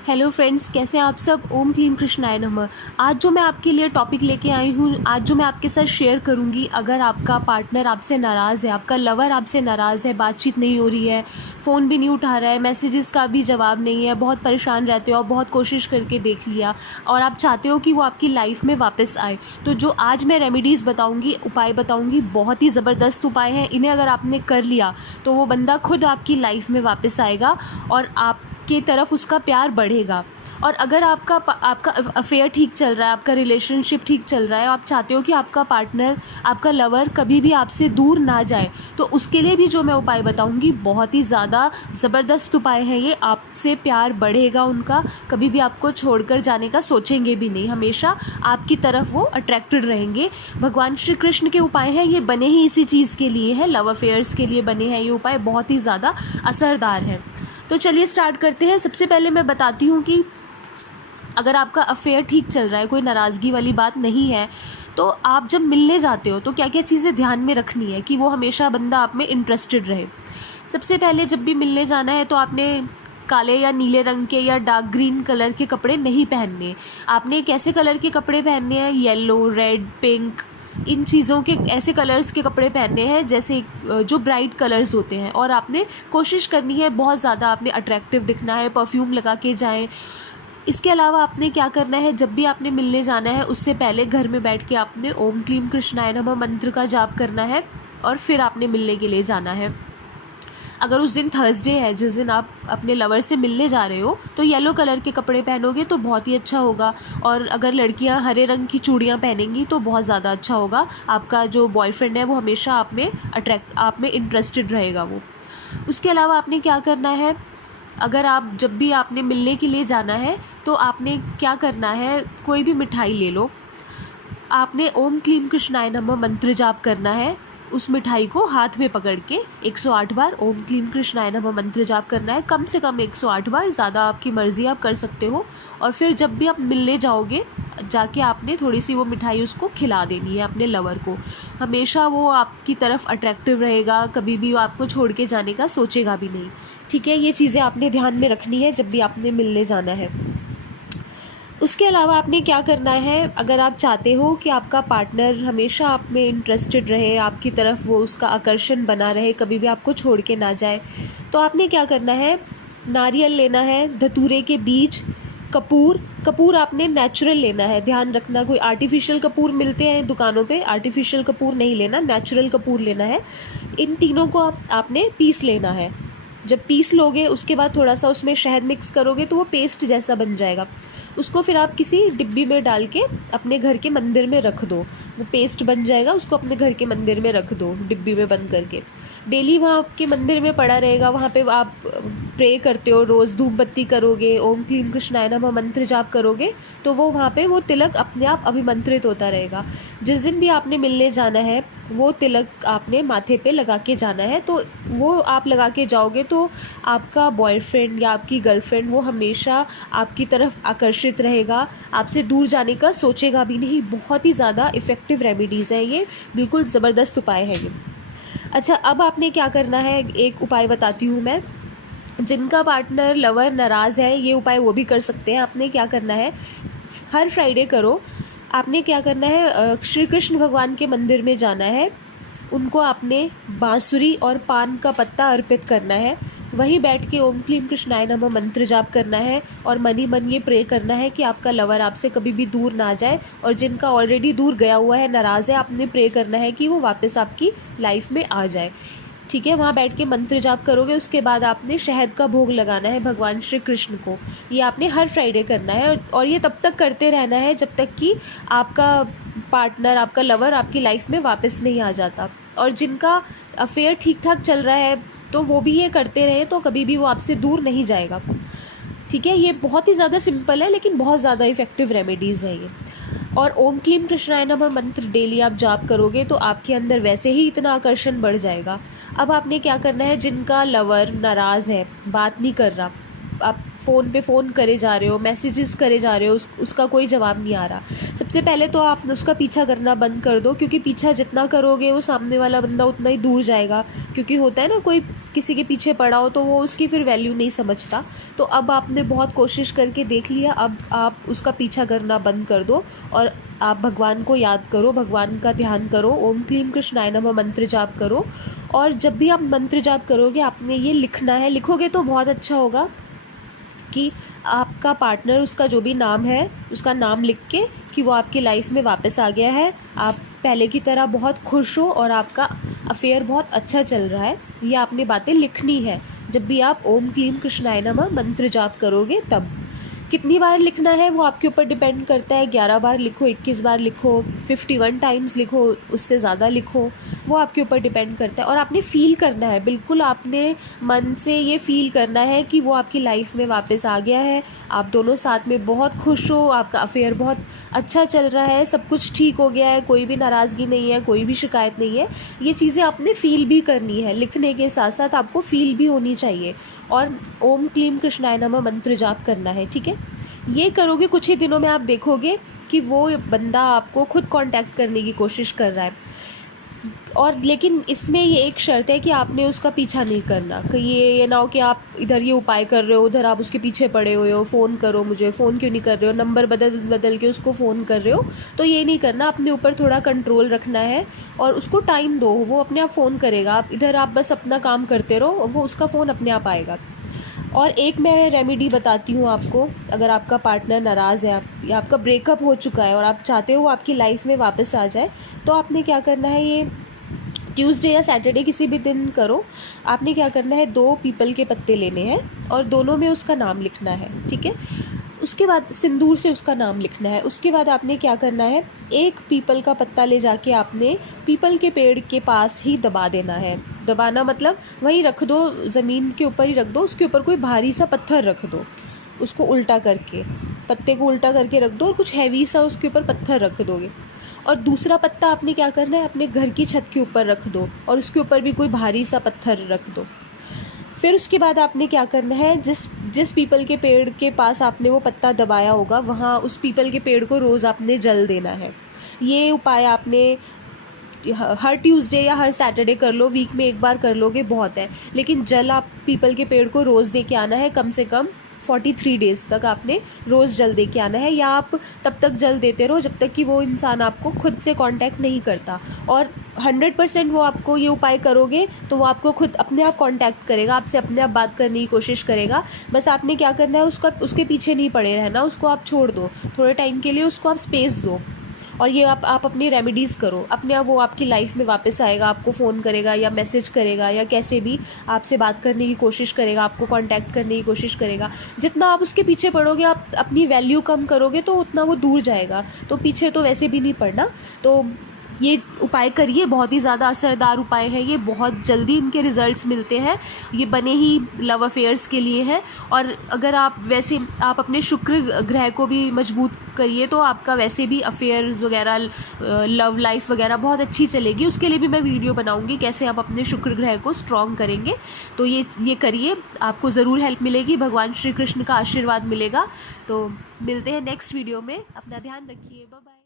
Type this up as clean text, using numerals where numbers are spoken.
Hello friends, कैसे हैं आप सब। ओम क्लीम कृष्णाय नमः। आज जो मैं आपके लिए टॉपिक लेके आई हूँ, आज जो मैं आपके साथ शेयर करूँगी, अगर आपका पार्टनर आपसे नाराज़ है, आपका लवर आपसे नाराज़ है, बातचीत नहीं हो रही है, फ़ोन भी नहीं उठा रहा है, मैसेजेस का भी जवाब नहीं है, बहुत परेशान रहते हो, आप बहुत कोशिश करके देख लिया और आप चाहते हो कि वो आपकी लाइफ में वापस आए, तो जो आज मैं रेमेडीज़ बताऊँगी, उपाय बताऊँगी, बहुत ही ज़बरदस्त उपाय हैं। इन्हें अगर आपने कर लिया तो वो बंदा खुद आपकी लाइफ में वापस आएगा और आप की तरफ उसका प्यार बढ़ेगा। और अगर आपका अफेयर ठीक चल रहा है, आपका रिलेशनशिप ठीक चल रहा है, आप चाहते हो कि आपका पार्टनर, आपका लवर कभी भी आपसे दूर ना जाए, तो उसके लिए भी जो मैं उपाय बताऊंगी बहुत ही ज़्यादा ज़बरदस्त उपाय है ये। आपसे प्यार बढ़ेगा उनका, कभी भी आपको छोड़कर जाने का सोचेंगे भी नहीं, हमेशा आपकी तरफ वो अट्रैक्टेड रहेंगे। भगवान श्री कृष्ण के उपाय हैं ये, बने ही इसी चीज़ के लिए हैं, लव अफेयर्स के लिए बने हैं ये उपाय, बहुत ही ज़्यादा असरदार हैं। तो चलिए स्टार्ट करते हैं। सबसे पहले मैं बताती हूँ कि अगर आपका अफेयर ठीक चल रहा है, कोई नाराज़गी वाली बात नहीं है, तो आप जब मिलने जाते हो तो क्या क्या चीज़ें ध्यान में रखनी है कि वो हमेशा बंदा आप में इंटरेस्टेड रहे। सबसे पहले जब भी मिलने जाना है तो आपने काले या नीले रंग के या डार्क ग्रीन कलर के कपड़े नहीं पहनने। आपने कैसे कलर के कपड़े पहनने हैं, येलो, रेड, पिंक, इन चीज़ों के, ऐसे कलर्स के कपड़े पहनने हैं जैसे जो ब्राइट कलर्स होते हैं। और आपने कोशिश करनी है बहुत ज़्यादा आपने अट्रैक्टिव दिखना है, परफ्यूम लगा के जाएं। इसके अलावा आपने क्या करना है, जब भी आपने मिलने जाना है उससे पहले घर में बैठ के आपने ओम क्लीम कृष्णाय नमः मंत्र का जाप करना है और फिर आपने मिलने के लिए जाना है। अगर उस दिन थर्सडे है, जिस दिन आप अपने लवर से मिलने जा रहे हो, तो येलो कलर के कपड़े पहनोगे तो बहुत ही अच्छा होगा। और अगर लड़कियां हरे रंग की चूड़ियां पहनेंगी तो बहुत ज़्यादा अच्छा होगा। आपका जो बॉयफ्रेंड है वो हमेशा आप में इंटरेस्टेड रहेगा वो। उसके अलावा आपने क्या करना है, अगर आप जब भी आपने मिलने के लिए जाना है तो आपने क्या करना है, कोई भी मिठाई ले लो, आपने ओम क्लीम कृष्णाय नमः मंत्र जाप करना है। उस मिठाई को हाथ में पकड़ के 108 बार ओम क्लीम कृष्णाय नमः मंत्र जाप करना है, कम से कम 108 बार, ज़्यादा आपकी मर्ज़ी, आप कर सकते हो। और फिर जब भी आप मिलने जाओगे, जाके आपने थोड़ी सी वो मिठाई उसको खिला देनी है अपने लवर को। हमेशा वो आपकी तरफ अट्रैक्टिव रहेगा, कभी भी वो आपको छोड़ के जाने का सोचेगा भी नहीं। ठीक है, ये चीज़ें आपने ध्यान में रखनी है जब भी आपने मिलने जाना है। उसके अलावा आपने क्या करना है, अगर आप चाहते हो कि आपका पार्टनर हमेशा आप में इंटरेस्टेड रहे, आपकी तरफ वो उसका आकर्षण बना रहे, कभी भी आपको छोड़ के ना जाए, तो आपने क्या करना है, नारियल लेना है, धतूरे के बीज, कपूर आपने नेचुरल लेना है। ध्यान रखना, कोई आर्टिफिशियल कपूर मिलते हैं दुकानों पे, आर्टिफिशियल कपूर नहीं लेना, नेचुरल कपूर लेना है। इन तीनों को आपने पीस लेना है। जब पीस लोगे उसके बाद थोड़ा सा उसमें शहद मिक्स करोगे तो वो पेस्ट जैसा बन जाएगा। उसको फिर आप किसी डिब्बी में डाल के अपने घर के मंदिर में रख दो। वो पेस्ट बन जाएगा, उसको अपने घर के मंदिर में रख दो डिब्बी में बंद करके। डेली वहाँ आपके मंदिर में पड़ा रहेगा, वहाँ पे आप प्रे करते हो, रोज़ धूप बत्ती करोगे, ओम क्लीम कृष्णाय नमः मंत्र जाप करोगे, तो वो वहाँ पे वो तिलक अपने आप अभिमंत्रित होता रहेगा। जिस दिन भी आपने मिलने जाना है वो तिलक आपने माथे पे लगा के जाना है। तो वो आप लगा के जाओगे तो आपका बॉयफ्रेंड या आपकी गर्लफ्रेंड वो हमेशा आपकी तरफ आकर्षित रहेगा, आपसे दूर जाने का सोचेगा भी नहीं। बहुत ही ज़्यादा इफ़ेक्टिव रेमेडीज़ है ये, बिल्कुल ज़बरदस्त उपाय है ये। अच्छा, अब आपने क्या करना है, एक उपाय बताती हूँ मैं। जिनका पार्टनर लवर नाराज़ है, ये उपाय वो भी कर सकते हैं। आपने क्या करना है, हर फ्राइडे करो। आपने क्या करना है, श्री कृष्ण भगवान के मंदिर में जाना है, उनको आपने बांसुरी और पान का पत्ता अर्पित करना है। वहीं बैठ के ओम क्लीम कृष्णाय नमः मंत्र जाप करना है और मन ही मन ये प्रे करना है कि आपका लवर आपसे कभी भी दूर ना जाए, और जिनका ऑलरेडी दूर गया हुआ है, नाराज़ है, आपने प्रे करना है कि वो वापस आपकी लाइफ में आ जाए। ठीक है, वहाँ बैठ के मंत्र जाप करोगे। उसके बाद आपने शहद का भोग लगाना है भगवान श्री कृष्ण को। ये आपने हर फ्राइडे करना है और ये तब तक करते रहना है जब तक कि आपका पार्टनर, आपका लवर आपकी लाइफ में वापस नहीं आ जाता। और जिनका अफेयर ठीक ठाक चल रहा है तो वो भी ये करते रहे, तो कभी भी वो आपसे दूर नहीं जाएगा। ठीक है, ये बहुत ही ज़्यादा सिंपल है लेकिन बहुत ज़्यादा इफ़ेक्टिव रेमेडीज़ है ये। और ओम क्लीम कृष्णाय नमः मंत्र डेली आप जाप करोगे तो आपके अंदर वैसे ही इतना आकर्षण बढ़ जाएगा। अब आपने क्या करना है, जिनका लवर नाराज़ है, बात नहीं कर रहा, आप फ़ोन पे फ़ोन करे जा रहे हो, मैसेजेस करे जा रहे हो, उसका कोई जवाब नहीं आ रहा। सबसे पहले तो आप उसका पीछा करना बंद कर दो, क्योंकि पीछा जितना करोगे वो सामने वाला बंदा उतना ही दूर जाएगा। क्योंकि होता है ना, कोई किसी के पीछे पड़ा हो तो वो उसकी फिर वैल्यू नहीं समझता। तो अब आपने बहुत कोशिश करके देख लिया, अब आप उसका पीछा करना बंद कर दो और आप भगवान को याद करो, भगवान का ध्यान करो, ओम क्लीम कृष्णाय नमः मंत्र जाप करो। और जब भी आप मंत्र जाप करोगे आपने ये लिखना है, लिखोगे तो बहुत अच्छा होगा कि आपका पार्टनर, उसका जो भी नाम है उसका नाम लिख के कि वो आपकी लाइफ में वापस आ गया है, आप पहले की तरह बहुत खुश हो और आपका अफेयर बहुत अच्छा चल रहा है। ये आपने बातें लिखनी है जब भी आप ओम क्लीम कृष्णाय नमः मंत्र जाप करोगे। तब कितनी बार लिखना है वो आपके ऊपर डिपेंड करता है। 11 बार लिखो, 21 बार लिखो, 51 टाइम्स लिखो, उससे ज़्यादा लिखो, वो आपके ऊपर डिपेंड करता है। और आपने फ़ील करना है, बिल्कुल आपने मन से ये फ़ील करना है कि वो आपकी लाइफ में वापस आ गया है, आप दोनों साथ में बहुत खुश हो, आपका अफेयर बहुत अच्छा चल रहा है, सब कुछ ठीक हो गया है, कोई भी नाराज़गी नहीं है, कोई भी शिकायत नहीं है। ये चीज़ें आपने फ़ील भी करनी है, लिखने के साथ साथ आपको फ़ील भी होनी चाहिए। और ओम क्लीम कृष्णाय नमः मंत्र जाप करना है, ठीक है। ये करोगे कुछ ही दिनों में आप देखोगे कि वो बंदा आपको खुद कांटेक्ट करने की कोशिश कर रहा है। और लेकिन इसमें ये एक शर्त है कि आपने उसका पीछा नहीं करना। कि ये ना हो कि आप इधर ये उपाय कर रहे हो, उधर आप उसके पीछे पड़े हुए हो, फ़ोन करो मुझे, फ़ोन क्यों नहीं कर रहे हो, नंबर बदल बदल के उसको फ़ोन कर रहे हो। तो ये नहीं करना, अपने ऊपर थोड़ा कंट्रोल रखना है और उसको टाइम दो, वो अपने आप फ़ोन करेगा। आप इधर आप बस अपना काम करते रहो, वो उसका फ़ोन अपने आप आएगा। और एक मैं रेमेडी बताती हूँ आपको, अगर आपका पार्टनर नाराज़ है, या आपका ब्रेकअप हो चुका है और आप चाहते हो वो आपकी लाइफ में वापस आ जाए, तो आपने क्या करना है, ये ट्यूसडे या सैटरडे किसी भी दिन करो। आपने क्या करना है, 2 पीपल के पत्ते लेने हैं और दोनों में उसका नाम लिखना है, ठीक है। उसके बाद सिंदूर से उसका नाम लिखना है। उसके बाद आपने क्या करना है, एक पीपल का पत्ता ले जाके आपने पीपल के पेड़ के पास ही दबा देना है। दबाना मतलब वहीं रख दो, ज़मीन के ऊपर ही रख दो, उसके ऊपर कोई भारी सा पत्थर रख दो, उसको उल्टा करके, पत्ते को उल्टा करके रख दो और कुछ हैवी सा उसके ऊपर पत्थर रख दोगे। और दूसरा पत्ता आपने क्या करना है, अपने घर की छत के ऊपर रख दो और उसके ऊपर भी कोई भारी सा पत्थर रख दो। फिर उसके बाद आपने क्या करना है, जिस जिस पीपल के पेड़ के पास आपने वो पत्ता दबाया होगा, वहाँ उस पीपल के पेड़ को रोज़ आपने जल देना है। ये उपाय आपने हर ट्यूसडे या हर सैटरडे कर लो, वीक में एक बार कर लोगे बहुत है। लेकिन जल आप पीपल के पेड़ को रोज़ दे के आना है, कम से कम 43 डेज़ तक आपने रोज़ जल दे के आना है। या आप तब तक जल देते रहो जब तक कि वो इंसान आपको खुद से कांटेक्ट नहीं करता। और 100% वो आपको ये उपाय करोगे तो वो आपको खुद अपने आप कांटेक्ट करेगा, आपसे अपने आप बात करने की कोशिश करेगा। बस आपने क्या करना है, उसके पीछे नहीं पड़े रहना, उसको आप छोड़ दो, थोड़े टाइम के लिए उसको आप स्पेस दो। और ये आप अपनी रेमेडीज़ करो, अपने आप वो आपकी लाइफ में वापस आएगा, आपको फ़ोन करेगा या मैसेज करेगा या कैसे भी आपसे बात करने की कोशिश करेगा, आपको कांटेक्ट करने की कोशिश करेगा। जितना आप उसके पीछे पड़ोगे, आप अपनी वैल्यू कम करोगे तो उतना वो दूर जाएगा। तो पीछे तो वैसे भी नहीं पड़ना। तो ये उपाय करिए, बहुत ही ज़्यादा असरदार उपाय है ये, बहुत जल्दी इनके रिज़ल्ट्स मिलते हैं। ये बने ही लव अफेयर्स के लिए हैं। और अगर आप अपने शुक्र ग्रह को भी मजबूत करिए तो आपका वैसे भी अफेयर्स वगैरह, लव लाइफ वगैरह बहुत अच्छी चलेगी। उसके लिए भी मैं वीडियो बनाऊंगी कैसे आप अपने शुक्र ग्रह को स्ट्रॉन्ग करेंगे। तो ये करिए, आपको ज़रूर हेल्प मिलेगी, भगवान श्री कृष्ण का आशीर्वाद मिलेगा। तो मिलते हैं नेक्स्ट वीडियो में, अपना ध्यान रखिए, बाय बाय।